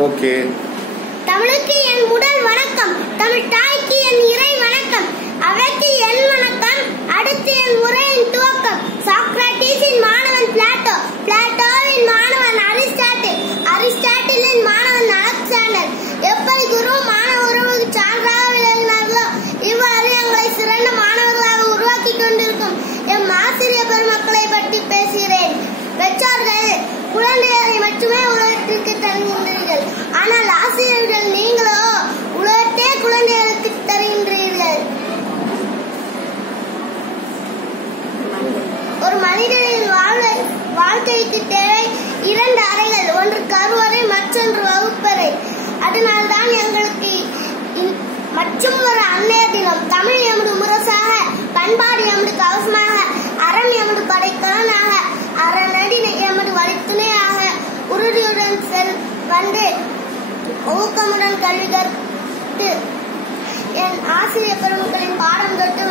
Okay. தமிழுக்கு என் முதல் வணக்கம், தமிழ் தாய்க்கு என் இறை வணக்கம், அவைக்கு என் வணக்கம், அடுத்து என் முறையின் துவக்கம். சாக்ரட்டிஸின் மாணவன் பிளாட்டோ, பிளாட்டோவின் மாணவன் அரிஸ்டாட்டில், அரிஸ்டாட்டிலின் மாணவன் அலெக்சாண்டர். எப்படி குரு மாணவ உறவுக்கு சான்றாக விளங்கினார்களோ இவ்வாறு எங்களை சிறந்த மாணவர்களாக உருவாக்கி கொண்டிருக்கும் எம் ஆசிரியர் பெருமக்களை பற்றி பேசுகிறேன். பெற்றோர்கள் குழந்தைகளை மட்டுமே உலகத்திற்கு தருகின்றீர்கள், ஆனால் ஆசிரியர்கள் நீங்களோ உலகத்தே குழந்தைகளுக்கு தருகின்றீர்கள். ஒரு மனிதனின் வாழ்க்கைக்கு தேவை 2 அறைகள், ஒன்று கருவறை, மற்றொன்று வகுப்பறை. அதனால்தான் எங்களுக்கு மற்றும் ஒரு அன்னைய தினம். தமிழ் எமது முரசாக, பண்பாடு எமது கவசமாக, அறம் எமது படைக்கலனாக, அறநடி எமது வழித்துணையாக, உறுதியுடன் வந்து ஊக்கமுடன் கல்வி கற்று என் ஆசிரியர் பெருமக்களின் பாடம் தொட்டு